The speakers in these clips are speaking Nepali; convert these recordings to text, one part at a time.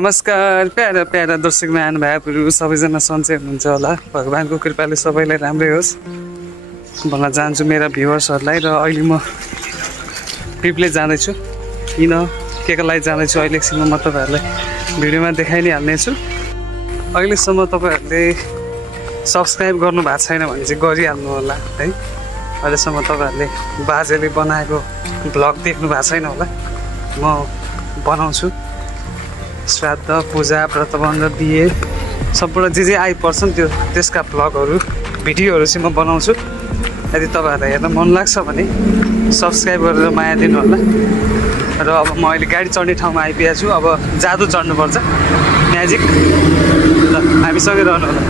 नमस्कार प्यारा प्यारा दर्शक महानुभावहरू सबैजना सन्चै हुनुहुन्छ होला। भगवानको कृपाले सबैलाई राम्रै होस् भन्न चाहन्छु मेरा भ्युवर्सहरूलाई। र अहिले म ट्रिपले जाँदैछु। किन के लागि जाँदैछु अहिले एकछिनमा म तपाईँहरूलाई भिडियोमा देखाइ नै हाल्नेछु। अहिलेसम्म तपाईँहरूले सब्सक्राइब गर्नु भएको छैन भने चाहिँ गरिहाल्नु होला है। अहिलेसम्म तपाईँहरूले बाजेले बनाएको भ्लग देख्नु भएको छैन होला। म बनाउँछु श्राद्ध पूजा व्रतबन्ध बिहे सम्पूर्ण जे आइपर्छ नि त्यसका भ्लगहरू भिडियोहरू चाहिँ म बनाउँछु। यदि तपाईँहरूलाई हेर्न मन लाग्छ भने सब्सक्राइब गरेर माया दिनु होला। र अब म अहिले गाडी चढ्ने ठाउँमा आइपुगेको छु। अब जादु चढ्नुपर्छ म्याजिक। ल हामीसँगै रहनु होला।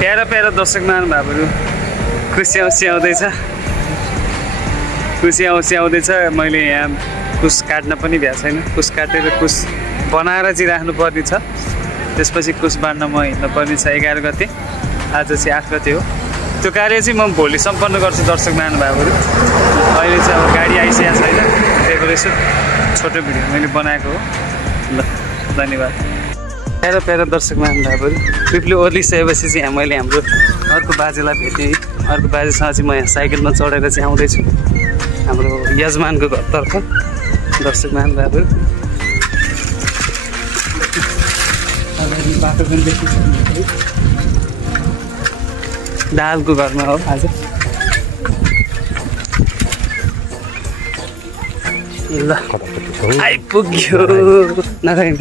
प्यारा प्यारा दर्शक महानुभावहरू खुसी औँसी आउँदैछ। खुसी औँसी आउँदैछ। मैले यहाँ कुस काट्न पनि भ्याएको छैन। कुस काटेर कुस बनाएर चाहिँ राख्नुपर्ने छ। त्यसपछि कुस बाँड्न म हिँड्नुपर्ने छ 11 गते। आज चाहिँ 8 गते हो। त्यो कार्य चाहिँ म भोलि सम्पन्न गर्छु दर्शक महानुभावहरू। अहिले चाहिँ अब गाडी आइसकेको छैन। डेकोरेसन छोटो भिडियो मैले बनाएको हो। ल धन्यवाद। प्यारा प्यारा दर्शक महानुभावहरू ट्रिपले ओर्लिसकेपछि चाहिँ मैले हाम्रो अर्को बाजेलाई भेटेँ। अर्को बाजेसँग चाहिँ म यहाँ साइकलमा चढेर चाहिँ आउँदैछु हाम्रो यजमानको घरतर्फ। दर्शक महानुभावहरू बाटो पनि देखिन्छ। दालको घरमा हो आज। ल आइपुग्यो नखाइन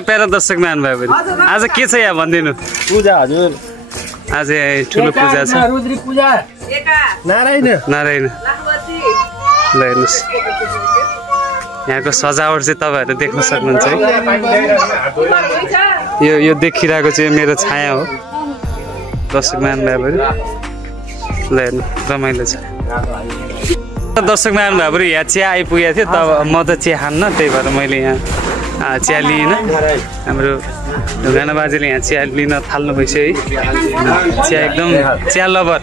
प्यारा दर्शक महानुभावहरू आज के छ यहाँ भनिदिनु। पूजा हजुर आज ठुलो पूजा छ। रुद्री पूजा नारायण नारायण ल हेर्नुहोस् यहाँको सजावट चाहिँ तपाईँहरू देख्न सक्नुहुन्छ है। यो देखिरहेको चाहिँ मेरो छाया हो दर्शक महानुभावहरू। ल हेर्नु रमाइलो छ। दर्शक महानुभावहरू यहाँ चिया आइपुगेको थियो। तब म त चिया खान्न त्यही भएर मैले यहाँ चिया लिइनँ। हाम्रो ढुङ्गाना बाजेले यहाँ चिया लिन थाल्नु भइसक्यो है। चिया एकदम चिया लभर।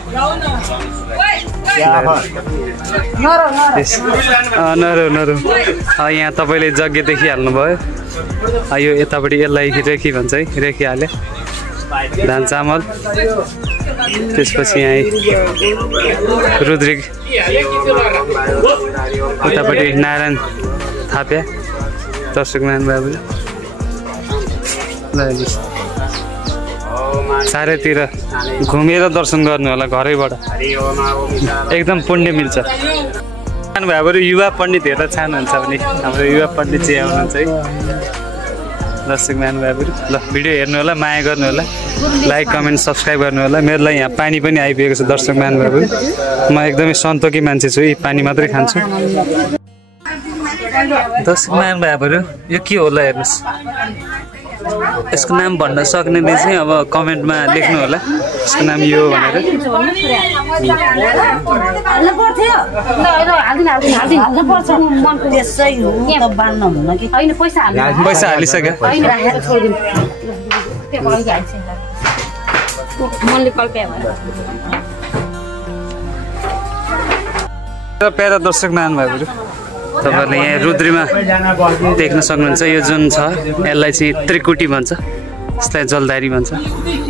नरो यहाँ तपाईँले जग्गे देखिहाल्नु भयो। यो यतापट्टि यसलाई रेखी भन्छ है। रेखी हाले धान चामल। त्यसपछि यहाँ रुद्रिक उतापट्टि नारायण थाप्या दर्शक महानुभावहरू। ल चारैतिर घुमेर दर्शन गर्नु होला घरैबाट। एकदम पुण्य मिल्छ। महानुभावहरू युवा पण्डित हेरेर चाहनुहुन्छ भने हाम्रो युवा पण्डित चाहिँ आउनुहुन्छ है दर्शक महानुभावहरू। ल भिडियो हेर्नु होला माया गर्नु होला। लाइक कमेन्ट सब्सक्राइब गर्नु होला। मेरो लागि यहाँ पानी पनि आइपुगेको छ दर्शक महानुभावहरू। म एकदमै सन्तोकी मान्छे छु। यी पानी मात्रै खान्छु। दर्शक महानुभावहरू यो के होला हेर्नुहोस्। यसको नाम भन्न सक्नेले चाहिँ अब कमेन्टमा लेख्नु होला यसको नाम यो भनेर। पैसा हालिसक्यो। प्यारा दर्शक महानुभावहरू तपाईँहरूले यहाँ रुद्रीमा देख्न सक्नुहुन्छ। यो जुन छ यसलाई चाहिँ त्रिकुटी भन्छ। यसलाई जलधारी भन्छ।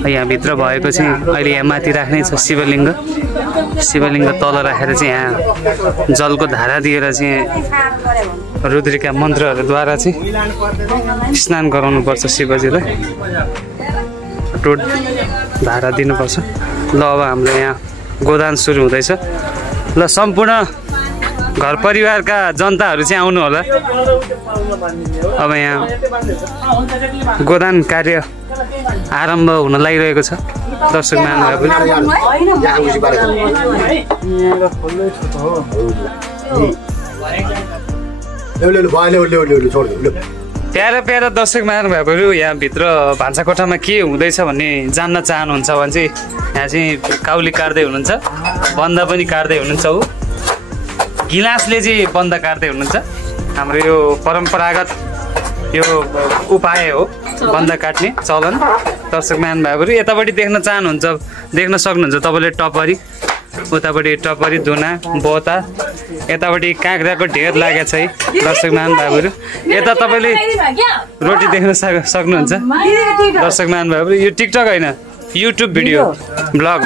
यहाँभित्र भएको चाहिँ अहिले यहाँ माथि राख्नै छ शिवलिङ्ग। शिवलिङ्ग तल राखेर चाहिँ यहाँ जलको धारा दिएर चाहिँ रुद्रीका मन्त्रहरूद्वारा चाहिँ स्नान गराउनुपर्छ शिवजीलाई। टोट धारा दिनुपर्छ। ल अब हाम्रो यहाँ गोदान सुरु हुँदैछ। ल सम्पूर्ण घर परिवारका जनताहरू चाहिँ आउनु होला। अब यहाँ गोदान कार्य आरम्भ हुन लागिरहेको छ दर्शक महानुभावहरू। प्यारा प्यारा दर्शक महानुभावहरू यहाँभित्र भान्साकोठामा के हुँदैछ भन्ने जान्न चाहनुहुन्छ भने चाहिँ यहाँ चाहिँ काउली काट्दै हुनुहुन्छ। बन्दा पनि काट्दै हुनुहुन्छ। ऊ गिलासले चाहिँ बन्दा काट्दै हुनुहुन्छ। हाम्रो यो परम्परागत यो उपाय हो बन्दा काट्ने चलन। दर्शक महानुभावहरू यतापट्टि देख्न चाहनुहुन्छ देख्न सक्नुहुन्छ तपाईँले टपरी उतापट्टि टपरी धुना बोता यतापट्टि काँक्राको ढेर लागेको छ है दर्शक महानुभावहरू यता तपाईँले रोटी देख्न सक्नुहुन्छ दर्शक महानुभावहरू यो टिकटक होइन युट्युब भिडियो ब्लग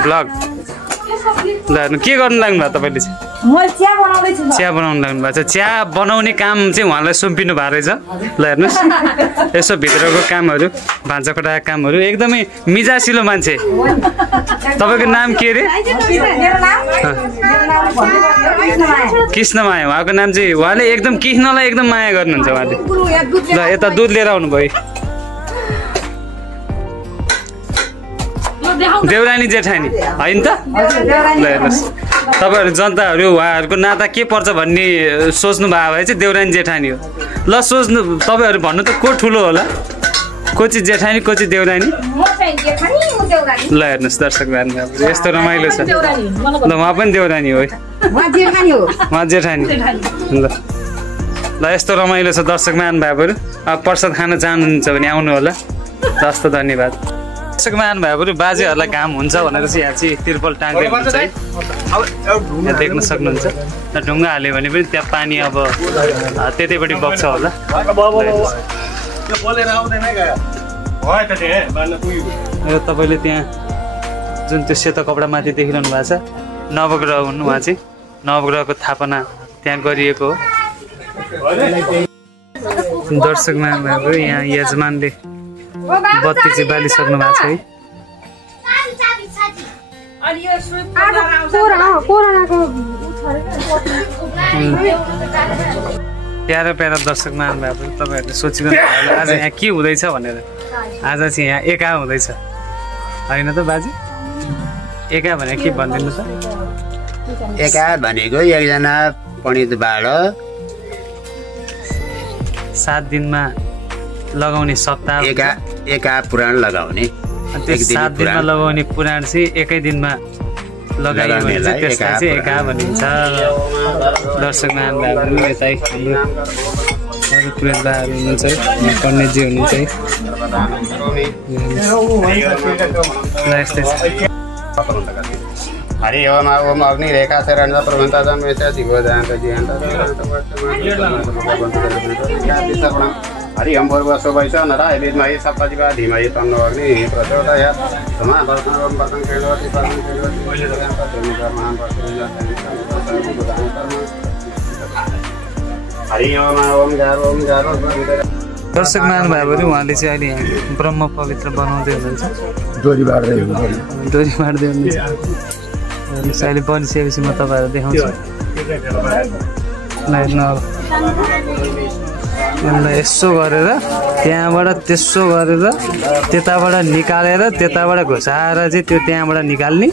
ल के गर्नु लाग्नु भयो तपाईँले चिया बनाउनु लाग्नु भएको छ चिया बनाउने काम चाहिँ उहाँलाई सुम्पिनु भएको रहेछ ल हेर्नुहोस् यसो भित्रको कामहरू भान्साकोटाको कामहरू एकदमै मिजासिलो मान्छे तपाईँको नाम के अरे कृष्णमाया उहाँको नाम चाहिँ उहाँले एकदम कृष्णलाई एकदम माया गर्नुहुन्छ उहाँले ल यता दुध लिएर आउनुभयो देउरानी जेठानी होइन त ल हेर्नुहोस् तपाईँहरू जनताहरू उहाँहरूको नाता के पर्छ भन्ने सोच्नु भयो भए चाहिँ देउरानी जेठानी हो ल सोच्नु तपाईँहरू भन्नु त को ठुलो होला को चाहिँ जेठानी को चाहिँ देउरानी ल हेर्नुहोस् दर्शक महानुभावहरू यस्तो रमाइलो छ ल उहाँ पनि देउरानी हो है उहाँ जेठानी ल यस्तो रमाइलो छ दर्शक महानुभावहरू अब प्रसाद खान चाहनुहुन्छ भने आउनु होला हस्त धन्यवाद दर्शक महानुभावहरू बाजेहरूलाई काम हुन्छ भनेर चाहिँ यहाँ चाहिँ तिर्पल टाङ्दै हुन्छ है यहाँ देख्न सक्नुहुन्छ ढुङ्गा हाल्यो भने पनि त्यहाँ पानी अब त्यतैपट्टि बग्छ होला तपाईँले त्यहाँ जुन त्यो सेतो कपडा माथि देखिरहनु भएको छ नवग्रह हुनु उहाँ चाहिँ नवग्रहको स्थापना त्यहाँ गरिएको हो दर्शक महानुभावहरू यहाँ यजमानले बत्ती चाहिँ बालिसक्नु भएको छ है प्यारा प्यारा दर्शक महानुभावहरू तपाईँहरूले सोचिरहनु आज यहाँ के हुँदैछ भनेर आज चाहिँ यहाँ एका हुँदैछ होइन त बाजे एका भने के भनिदिनु त एका भनेको एकजना पण्डितबाट 7 दिनमा लगाउने सप्ताह एका पुराण लगाउने त्यो 7 दिनमा लगाउने पुराण चाहिँ एकै दिनमा लगाइयो भने चाहिँ त्यसलाई चाहिँ एका भनिन्छ दर्शक महानुभावहरू यतै अरू पुरोहितहरू हुनुहुन्छ पण्डितजी हुनुहुन्छ है यस्तै छ हरि ओम ओम अग्नि रेखा शरण प्रभंता जन्मेश दिगो जान्त जिहान्त हरि ओम पूर्व शोभैष नराय विद्महे सप्तजिवा धीमहि तन्नो अग्नि प्रचोदयात् समा वर्तन ओम वर्तन केलवती वर्तन हरि ओम गारो दर्शक महानुभावहरू उहाँले चाहिँ अहिले यहाँ ब्रह्म पवित्र बनाउँदै हुनुहुन्छ डोरी बाड्दै हुनुहुन्छ अहिले बनिसकेपछि म तपाईँहरू देखाउँछु यसो गरेर त्यहाँबाट त्यसो गरेर त्यताबाट निकालेर त्यताबाट घुसाएर चाहिँ त्यो त्यहाँबाट निकाल्ने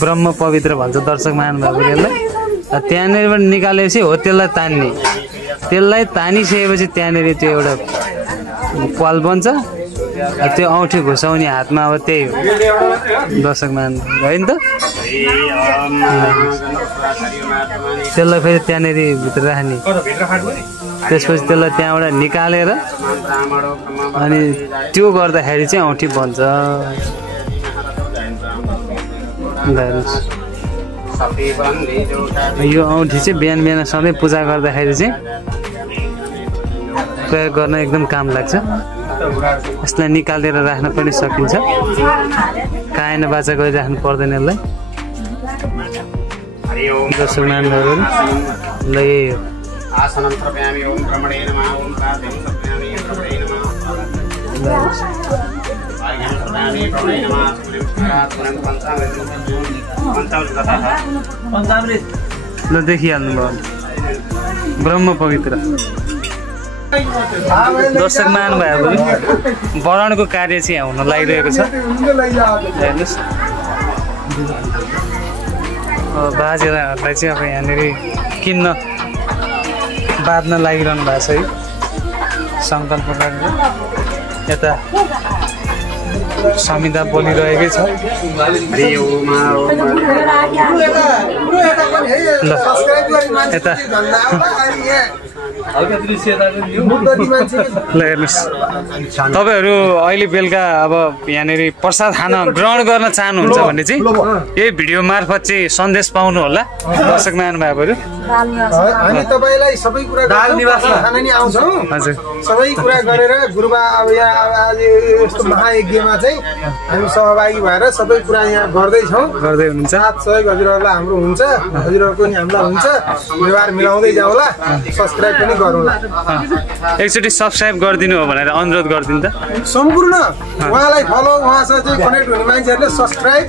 ब्रह्म पवित्र भन्छ दर्शक महानुभावहरू यसलाई त्यहाँनिरबाट निकालेपछि हो त्यसलाई तानिसकेपछि त्यहाँनिर त्यो एउटा पाल बन्छ त्यो औँठी घुसाउने हातमा अब त्यही हो दर्शक महानुभावहरू होइन त त्यसलाई फेरि त्यहाँनिर भित्र राख्ने त्यसपछि त्यसलाई त्यहाँबाट निकालेर अनि त्यो गर्दाखेरि चाहिँ औँठी बन्छ यो औँठी चाहिँ बिहान बिहान सधैँ पूजा गर्दाखेरि चाहिँ प्रयोग गर्न एकदम काम लाग्छ यसलाई निकालेर राख्न पनि सकिन्छ कायन बाचा गरिराख्नु पर्दैन यसलाई दर्शक महानुभावहरू ल यही हो ल देखिहाल्नु भयो ब्रह्म पवित्र दर्शक महानुभावहरू वर्णनको कार्य चाहिँ यहाँ हुन लागिरहेको छ हेर्नुहोस् बाजेहरूलाई चाहिँ अब यहाँनिर किन्न बाँध्न लागिरहनु भएको छ है सङ्कल्प गरेर यता समिता बोलिरहेकै छ। ल यता ल हेर्नुहोस् तपाईँहरू अहिले बेलुका अब यहाँनिर प्रसाद खान ग्रहण गर्न चाहनुहुन्छ भने चाहिँ यही भिडियो मार्फत चाहिँ सन्देश पाउनु होला दर्शक महानुभावहरू। हामी तपाईलाई सबै कुरा खाना नि आउँछौँ। हजुर सबै कुरा गरेर गुरुबा अब यहाँ आज यस्तो महायज्ञमा चाहिँ हामी सहभागी भएर सबै कुरा यहाँ गर्दैछौँ। गर्दै हुनुहुन्छ। साथ सहयोग हजुरहरूलाई हाम्रो हुन्छ, हजुरहरूको नि हामीलाई हुन्छ। व्यवहार मिलाउँदै जाउँला, सब्सक्राइब पनि गरौँला। एकचोटि सब्सक्राइब गरिदिनु हो भनेर अनुरोध गरिदिनु त। सम्पूर्ण उहाँलाई फलो, उहाँसँग चाहिँ कनेक्ट हुने मान्छेहरूले सब्सक्राइब,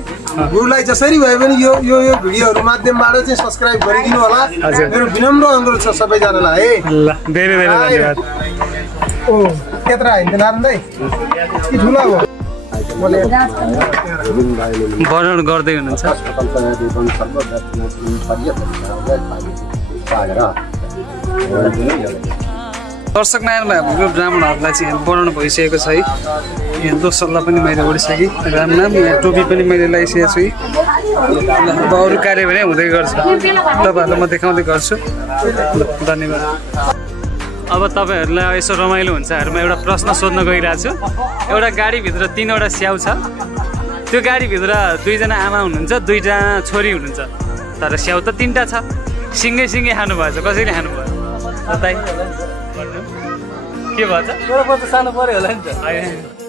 गुरुलाई जसरी भए पनि यो यो यो भिडियोहरू माध्यमबाट चाहिँ सब्सक्राइब गरिदिनु होला। मेरो विनम्र अनुरोध छ सबैजनालाई है। ल धेरै धेरै धन्यवाद। ओ त्यत्रा होइन नारायण दाइ कि ठुलो हो वर्णन गर्दै हुनुहुन्छ। दर्शक महानुभावहरूको ब्राह्मणहरूलाई चाहिँ यहाँ बनाउनु भइसकेको छ है। यहाँ दोस्रोलाई पनि मैले ओढिसकेँ, राम नाम। यहाँ टोपी पनि मैले लगाइसकेको छु। अब अरू कार्य भने हुँदै गर्छ, तपाईँहरूलाई म देखाउँदै गर्छु। धन्यवाद। अब तपाईँहरूलाई यसो रमाइलो हुन्छ म एउटा प्रश्न सोध्न गइरहेको छु। एउटा गाडीभित्र 3वटा स्याउ छ। त्यो गाडीभित्र 2जना आमा हुनुहुन्छ, 2जना छोरी हुनुहुन्छ, तर स्याउ त 3टा छ। सिँगै सिँगै खानुभएछ, कसैले खानुभयो बताइ के भन्छ? सानो पर्यो होला नि त।